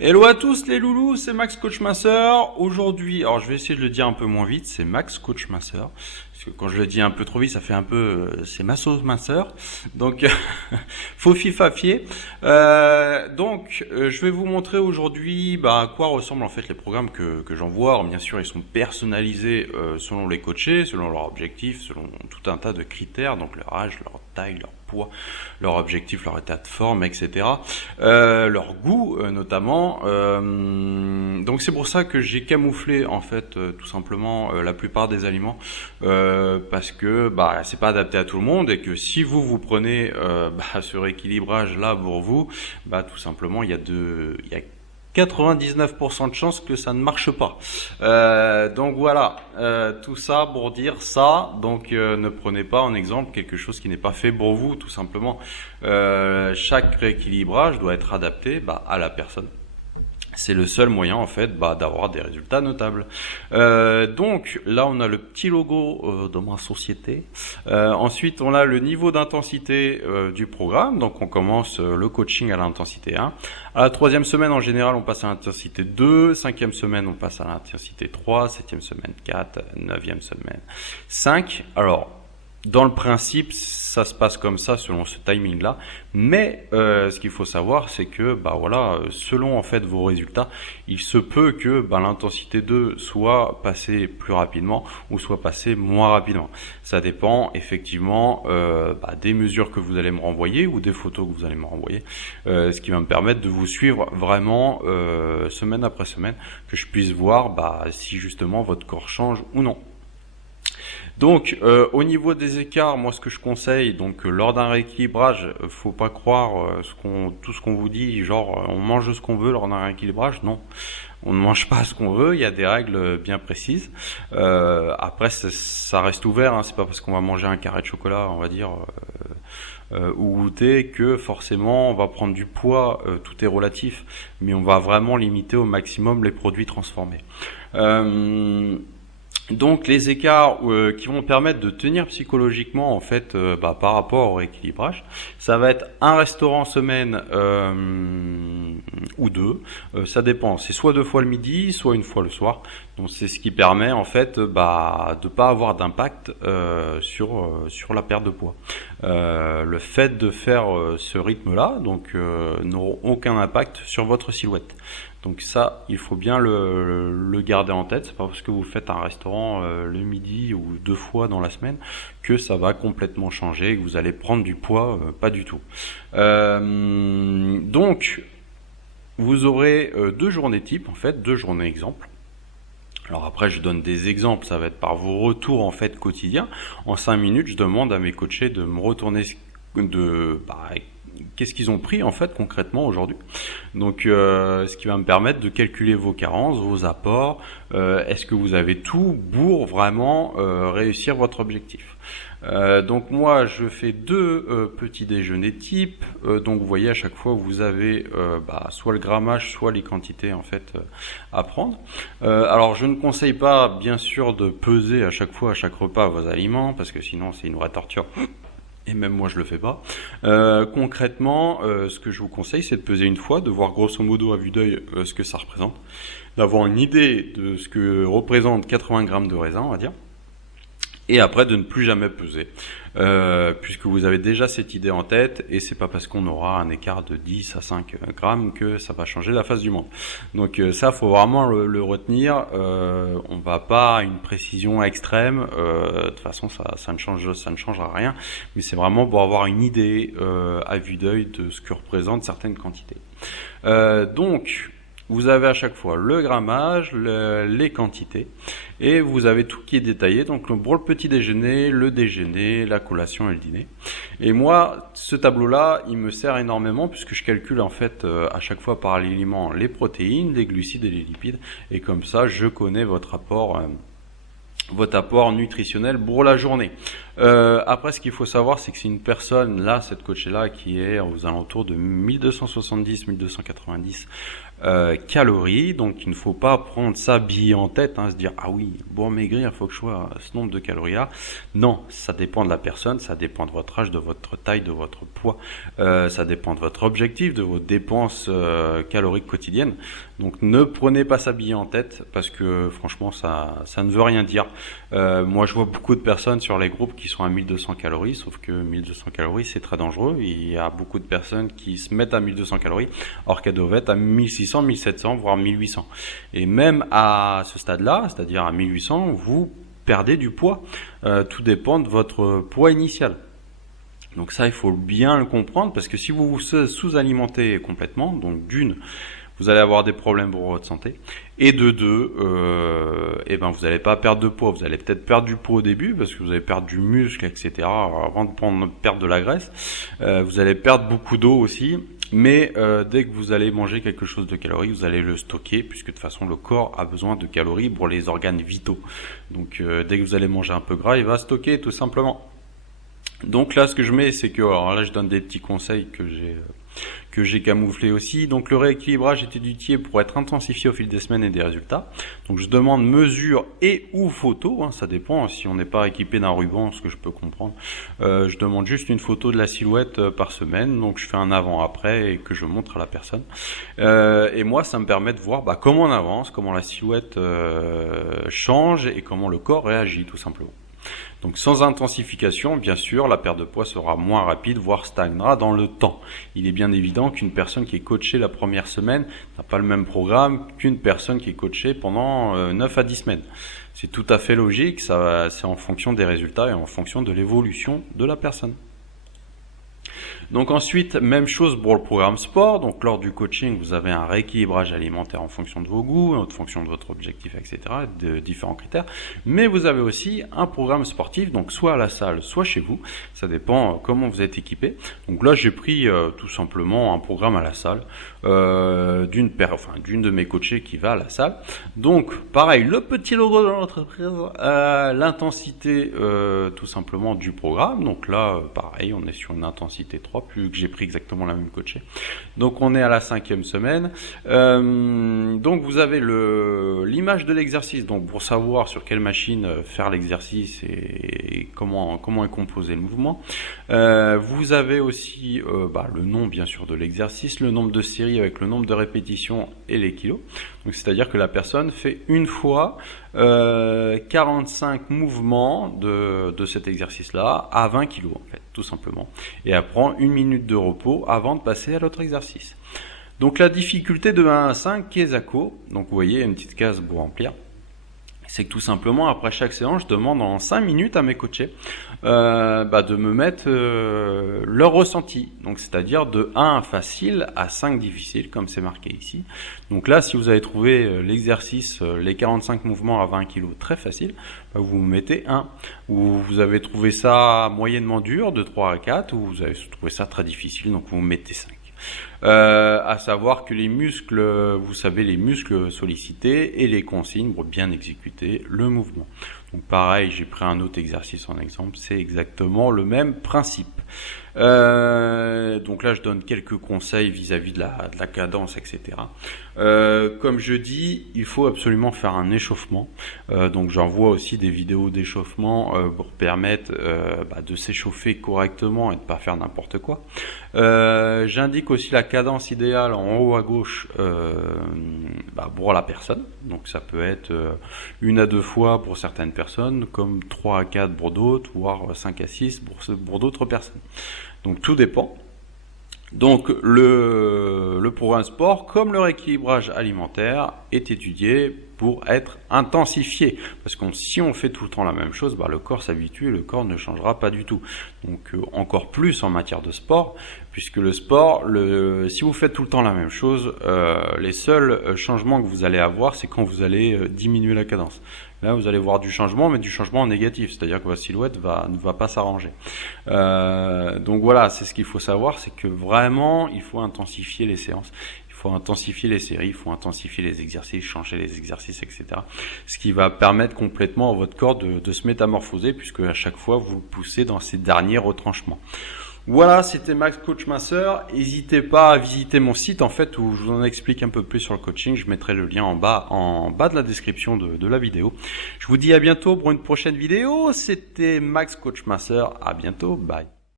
Hello à tous les loulous, c'est Max Coach Masseur. Aujourd'hui, alors je vais essayer de le dire un peu moins vite, c'est Max Coach Masseur. Parce que quand je le dis un peu trop vite, ça fait un peu, c'est ma sauce minceur. Donc, faut fifafier. Je vais vous montrer aujourd'hui à quoi ressemblent en fait les programmes que j'envoie. Alors, bien sûr, ils sont personnalisés selon les coachés, selon leurs objectifs, selon tout un tas de critères, donc leur âge, leur taille, leur poids, leur objectif, leur état de forme, etc. Leur goût notamment. Donc c'est pour ça que j'ai camouflé en fait tout simplement la plupart des aliments parce que c'est pas adapté à tout le monde et que si vous prenez ce rééquilibrage là pour vous, tout simplement il y a 99% de chances que ça ne marche pas. Donc voilà, tout ça pour dire ça. Donc ne prenez pas en exemple quelque chose qui n'est pas fait pour vous, tout simplement. Chaque rééquilibrage doit être adapté à la personne. C'est le seul moyen en fait d'avoir des résultats notables. Donc là on a le petit logo de ma société. Ensuite on a le niveau d'intensité du programme. Donc on commence le coaching à l'intensité 1. À la troisième semaine en général on passe à l'intensité 2. Cinquième semaine on passe à l'intensité 3. Septième semaine 4. Neuvième semaine 5. Alors dans le principe, ça se passe comme ça selon ce timing-là. Mais ce qu'il faut savoir, c'est que selon en fait vos résultats, il se peut que l'intensité 2 soit passée plus rapidement ou soit passée moins rapidement. Ça dépend effectivement des mesures que vous allez me renvoyer ou des photos que vous allez me renvoyer, ce qui va me permettre de vous suivre vraiment semaine après semaine, que je puisse voir si justement votre corps change ou non. Donc, au niveau des écarts, moi, ce que je conseille, donc lors d'un rééquilibrage, faut pas croire tout ce qu'on vous dit, genre on mange ce qu'on veut lors d'un rééquilibrage. Non, on ne mange pas ce qu'on veut. Il y a des règles bien précises. Après, ça reste ouvert. Hein, c'est pas parce qu'on va manger un carré de chocolat, on va dire, ou goûter que forcément on va prendre du poids. Tout est relatif, mais on va vraiment limiter au maximum les produits transformés. Donc les écarts qui vont permettre de tenir psychologiquement en fait par rapport au rééquilibrage, ça va être un restaurant semaine ou deux, ça dépend. C'est soit 2 fois le midi, soit 1 fois le soir. Donc c'est ce qui permet en fait de pas avoir d'impact sur la perte de poids. Le fait de faire ce rythme-là, donc n'aura aucun impact sur votre silhouette. Donc ça, il faut bien le garder en tête. C'est pas parce que vous faites un restaurant le midi ou 2 fois dans la semaine que ça va complètement changer et que vous allez prendre du poids, pas du tout. Donc, vous aurez 2 journées type, en fait, 2 journées exemples. Alors après, je donne des exemples, ça va être par vos retours en fait quotidiens. En 5 minutes, je demande à mes coachés de me retourner qu'est-ce qu'ils ont pris en fait concrètement aujourd'hui. Donc ce qui va me permettre de calculer vos carences, vos apports, est-ce que vous avez tout pour vraiment réussir votre objectif. Donc moi je fais 2 petits déjeuners type, donc vous voyez à chaque fois vous avez soit le grammage soit les quantités en fait à prendre. Alors je ne conseille pas bien sûr de peser à chaque fois à chaque repas vos aliments parce que sinon c'est une vraie torture. Et même moi je le fais pas. Concrètement, ce que je vous conseille, c'est de peser une fois, de voir grosso modo à vue d'œil ce que ça représente, d'avoir une idée de ce que représente 80 grammes de raisin, on va dire, et après de ne plus jamais peser, puisque vous avez déjà cette idée en tête, et c'est pas parce qu'on aura un écart de 10 à 5 grammes que ça va changer la face du monde. Donc ça, faut vraiment le retenir. On va pas à une précision extrême. De toute façon, ça ne changera rien. Mais c'est vraiment pour avoir une idée à vue d'œil de ce que représentent certaines quantités. Donc vous avez à chaque fois le grammage, les quantités, et vous avez tout qui est détaillé, donc pour le petit déjeuner, le déjeuner, la collation et le dîner. Et moi, ce tableau-là, il me sert énormément puisque je calcule en fait à chaque fois par aliment les protéines, les glucides et les lipides, et comme ça, je connais votre apport nutritionnel pour la journée. Après, ce qu'il faut savoir, c'est que c'est une personne, là, cette coachée-là, qui est aux alentours de 1270-1290 calories. Donc il ne faut pas prendre ça billet en tête, se dire ah oui, pour maigrir, il faut que je sois à ce nombre de calories là. Non, ça dépend de la personne, ça dépend de votre âge, de votre taille, de votre poids, ça dépend de votre objectif, de vos dépenses caloriques quotidiennes. Donc ne prenez pas ça billet en tête parce que franchement ça ne veut rien dire. Moi je vois beaucoup de personnes sur les groupes qui sont à 1200 calories, sauf que 1200 calories c'est très dangereux. Il y a beaucoup de personnes qui se mettent à 1200 calories alors qu'elles doivent être à 1600, 1700 voire 1800. Et même à ce stade-là, c'est-à-dire à 1800, vous perdez du poids. Tout dépend de votre poids initial. Donc ça il faut bien le comprendre parce que si vous vous sous-alimentez complètement, donc d'une, vous allez avoir des problèmes pour votre santé. Et de deux, vous n'allez pas perdre de poids. Vous allez peut-être perdre du poids au début parce que vous allez perdre du muscle, etc. avant de perdre de la graisse. Vous allez perdre beaucoup d'eau aussi. Mais dès que vous allez manger quelque chose de calorique, vous allez le stocker puisque de toute façon le corps a besoin de calories pour les organes vitaux. Donc dès que vous allez manger un peu gras, il va stocker tout simplement. Donc là, ce que je mets, c'est que, alors là, je donne des petits conseils que j'ai camouflés aussi. Donc le rééquilibrage est étudié pour être intensifié au fil des semaines et des résultats. Donc je demande mesure et ou photo, ça dépend si on n'est pas équipé d'un ruban, ce que je peux comprendre. Je demande juste une photo de la silhouette par semaine, donc je fais un avant-après et que je montre à la personne. Et moi, ça me permet de voir comment on avance, comment la silhouette change et comment le corps réagit tout simplement. Donc sans intensification, bien sûr, la perte de poids sera moins rapide, voire stagnera dans le temps. Il est bien évident qu'une personne qui est coachée la première semaine n'a pas le même programme qu'une personne qui est coachée pendant 9 à 10 semaines. C'est tout à fait logique, c'est en fonction des résultats et en fonction de l'évolution de la personne. Donc ensuite, même chose pour le programme sport. Donc lors du coaching, vous avez un rééquilibrage alimentaire en fonction de vos goûts, en fonction de votre objectif, etc., de différents critères. Mais vous avez aussi un programme sportif, donc soit à la salle, soit chez vous. Ça dépend comment vous êtes équipé. Donc là, j'ai pris tout simplement un programme à la salle d'une de mes coachées qui va à la salle. Donc pareil, le petit logo de l'entreprise, l'intensité tout simplement du programme. Donc là, pareil, on est sur une intensité 3, plus que j'ai pris exactement la même coachée. Donc on est à la 5e semaine. Donc vous avez l'image de l'exercice, donc pour savoir sur quelle machine faire l'exercice et comment est composé le mouvement. Vous avez aussi le nom bien sûr de l'exercice, le nombre de séries avec le nombre de répétitions et les kilos. Donc c'est-à-dire que la personne fait une fois 45 mouvements de cet exercice-là à 20 kg en fait, tout simplement. Et elle prend 1 minute de repos avant de passer à l'autre exercice. Donc la difficulté de 1 à 5 qui est Zako, donc vous voyez une petite case pour remplir. C'est que tout simplement, après chaque séance, je demande en 5 minutes à mes coachés de me mettre leur ressenti. Donc, c'est-à-dire de 1 facile à 5 difficile, comme c'est marqué ici. Donc là, si vous avez trouvé l'exercice, les 45 mouvements à 20 kg très facile, vous mettez 1. Ou vous avez trouvé ça moyennement dur, de 3 à 4, ou vous avez trouvé ça très difficile, donc vous mettez 5. À savoir que les muscles, vous savez, les muscles sollicités et les consignes pour bien exécuter le mouvement. Donc pareil, j'ai pris un autre exercice en exemple, c'est exactement le même principe. Donc là, je donne quelques conseils vis-à-vis de la cadence, etc. Comme je dis, il faut absolument faire un échauffement. Donc j'envoie aussi des vidéos d'échauffement pour permettre de s'échauffer correctement et de pas faire n'importe quoi. J'indique aussi la cadence idéale en haut à gauche pour la personne. Donc ça peut être 1 à 2 fois pour certaines personnes, comme 3 à 4 pour d'autres, voire 5 à 6 pour d'autres personnes. Donc tout dépend. Donc le programme sport, comme le rééquilibrage alimentaire, est étudié pour être intensifié. Parce que si on fait tout le temps la même chose, le corps s'habitue et le corps ne changera pas du tout. Donc encore plus en matière de sport, puisque le sport, si vous faites tout le temps la même chose, les seuls changements que vous allez avoir, c'est quand vous allez diminuer la cadence. Là, vous allez voir du changement, mais du changement négatif, c'est-à-dire que votre silhouette ne va pas s'arranger. Donc voilà, c'est ce qu'il faut savoir, c'est que vraiment, il faut intensifier les séances. Il faut intensifier les séries, il faut intensifier les exercices, changer les exercices, etc. Ce qui va permettre complètement à votre corps de se métamorphoser, puisque à chaque fois, vous le poussez dans ces derniers retranchements. Voilà, c'était Max Coach Masseur. N'hésitez pas à visiter mon site en fait où je vous en explique un peu plus sur le coaching. Je mettrai le lien en bas de la description de la vidéo. Je vous dis à bientôt pour une prochaine vidéo. C'était Max Coach Masseur. À bientôt. Bye.